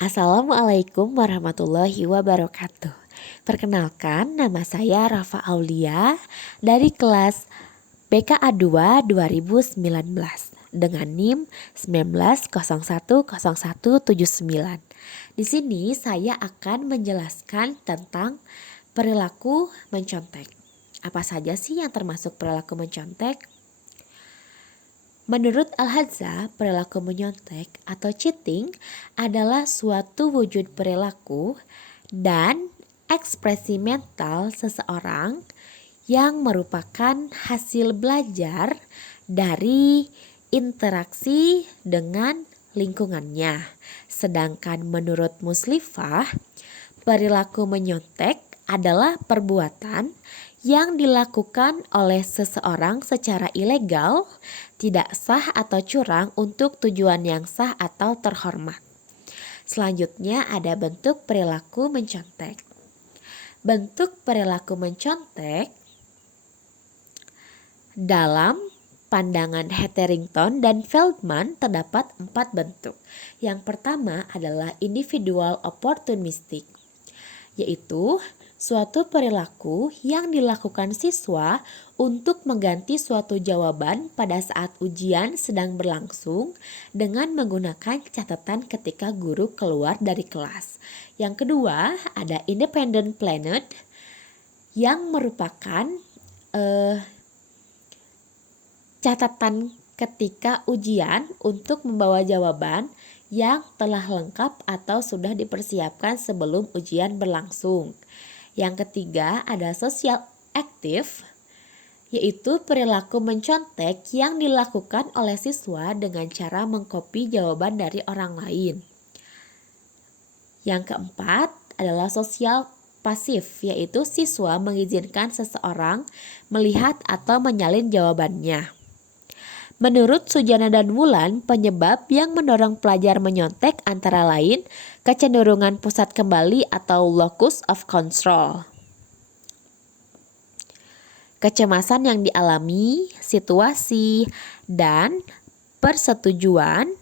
Assalamualaikum warahmatullahi wabarakatuh. Perkenalkan, nama saya Rafa Aulia dari kelas BKA 2 2019 dengan NIM 19010179. Di sini saya akan menjelaskan tentang perilaku mencontek. Apa saja sih yang termasuk perilaku mencontek? Menurut Al-Hadza, perilaku menyontek atau cheating adalah suatu wujud perilaku dan ekspresi mental seseorang yang merupakan hasil belajar dari interaksi dengan lingkungannya. Sedangkan menurut Muslifah, perilaku menyontek adalah perbuatan yang dilakukan oleh seseorang secara ilegal, tidak sah atau curang untuk tujuan yang sah atau terhormat. Selanjutnya ada bentuk perilaku mencontek. Bentuk perilaku mencontek dalam pandangan Hetherington dan Feldman terdapat 4 bentuk. Yang pertama adalah individual opportunistic, yaitu suatu perilaku yang dilakukan siswa untuk mengganti suatu jawaban pada saat ujian sedang berlangsung dengan menggunakan catatan ketika guru keluar dari kelas. Yang kedua ada independent planned yang merupakan catatan ketika ujian untuk membawa jawaban yang telah lengkap atau sudah dipersiapkan sebelum ujian berlangsung. Yang ketiga ada social active, yaitu perilaku mencontek yang dilakukan oleh siswa dengan cara mengcopy jawaban dari orang lain. Yang keempat adalah social pasif, yaitu siswa mengizinkan seseorang melihat atau menyalin jawabannya. Menurut Sujana dan Wulan, penyebab yang mendorong pelajar menyontek antara lain kecenderungan pusat kembali atau locus of control, kecemasan yang dialami, situasi, dan persetujuan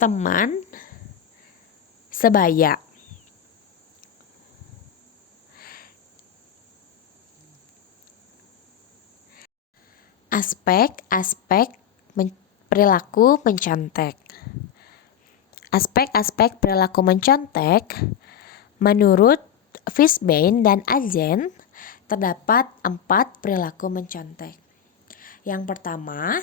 teman sebaya. Aspek-aspek perilaku mencontek. Aspek-aspek perilaku mencontek menurut Fishbein dan Azen terdapat 4 perilaku mencontek. Yang pertama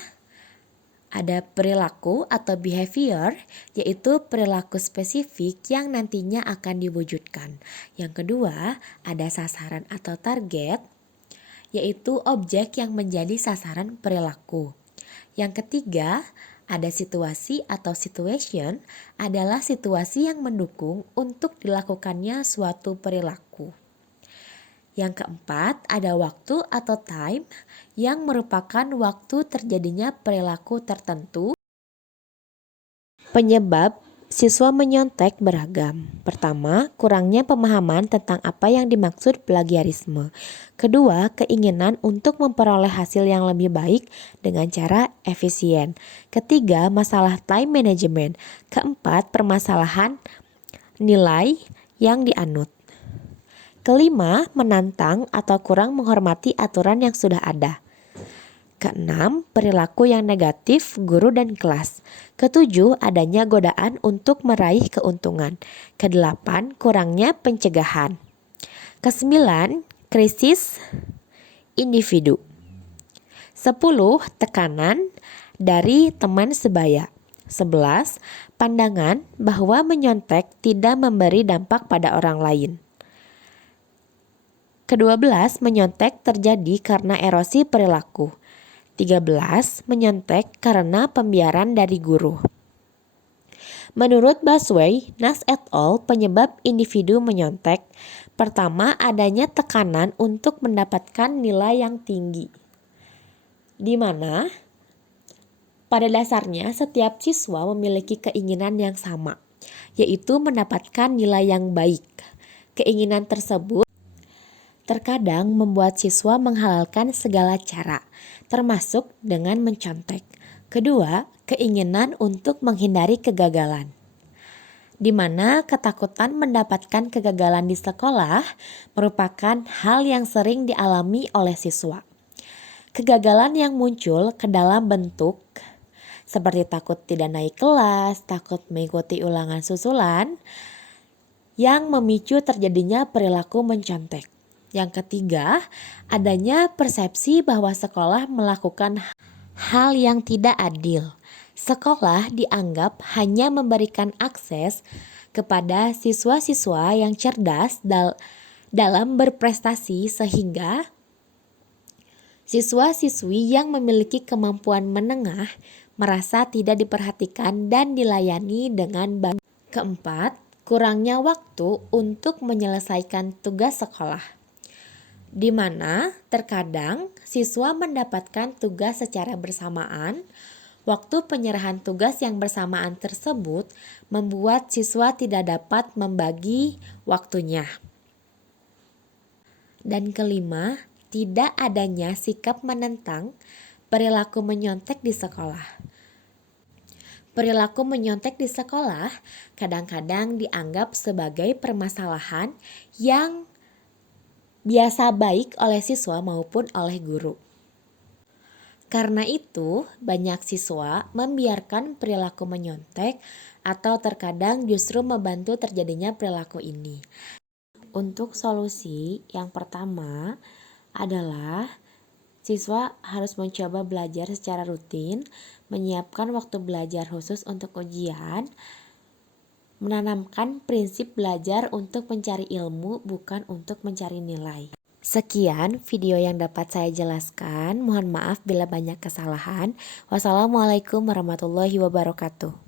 ada perilaku atau behavior, yaitu perilaku spesifik yang nantinya akan diwujudkan. Yang kedua ada sasaran atau target, yaitu objek yang menjadi sasaran perilaku. Yang ketiga, ada situasi atau situation, adalah situasi yang mendukung untuk dilakukannya suatu perilaku. Yang keempat, ada waktu atau time yang merupakan waktu terjadinya perilaku tertentu. Penyebab siswa menyontek beragam. Pertama, kurangnya pemahaman tentang apa yang dimaksud plagiarisme. Kedua, keinginan untuk memperoleh hasil yang lebih baik dengan cara efisien. Ketiga, masalah time management. Keempat, permasalahan nilai yang dianut. Kelima, menantang atau kurang menghormati aturan yang sudah ada. Keenam, perilaku yang negatif guru dan kelas. Ketujuh, adanya godaan untuk meraih keuntungan. Kedelapan, kurangnya pencegahan. Kesembilan, krisis individu. 10, tekanan dari teman sebaya. 11, pandangan bahwa menyontek tidak memberi dampak pada orang lain. Ke-12, menyontek terjadi karena erosi perilaku. 13, menyontek karena pembiaran dari guru. Menurut Busway, Nas et al., penyebab individu menyontek, pertama adanya tekanan untuk mendapatkan nilai yang tinggi, di mana pada dasarnya setiap siswa memiliki keinginan yang sama, yaitu mendapatkan nilai yang baik. Keinginan tersebut terkadang membuat siswa menghalalkan segala cara, termasuk dengan mencontek. Kedua, keinginan untuk menghindari kegagalan. di mana ketakutan mendapatkan kegagalan di sekolah merupakan hal yang sering dialami oleh siswa. Kegagalan yang muncul ke dalam bentuk seperti takut tidak naik kelas, takut mengikuti ulangan susulan, yang memicu terjadinya perilaku mencontek. Yang ketiga, adanya persepsi bahwa sekolah melakukan hal yang tidak adil. Sekolah dianggap hanya memberikan akses kepada siswa-siswa yang cerdas dalam berprestasi, sehingga siswa-siswi yang memiliki kemampuan menengah merasa tidak diperhatikan dan dilayani dengan baik. Keempat, kurangnya waktu untuk menyelesaikan tugas sekolah, di mana terkadang siswa mendapatkan tugas secara bersamaan. Waktu penyerahan tugas yang bersamaan tersebut membuat siswa tidak dapat membagi waktunya. Dan kelima, tidak adanya sikap menentang perilaku menyontek di sekolah. Perilaku menyontek di sekolah kadang-kadang dianggap sebagai permasalahan yang biasa baik oleh siswa maupun oleh guru. Karena itu, banyak siswa membiarkan perilaku menyontek atau terkadang justru membantu terjadinya perilaku ini. Untuk solusi yang pertama adalah siswa harus mencoba belajar secara rutin, menyiapkan waktu belajar khusus untuk ujian, menanamkan prinsip belajar untuk mencari ilmu bukan untuk mencari nilai. Sekian video yang dapat saya jelaskan. Mohon maaf bila banyak kesalahan. Wassalamualaikum warahmatullahi wabarakatuh.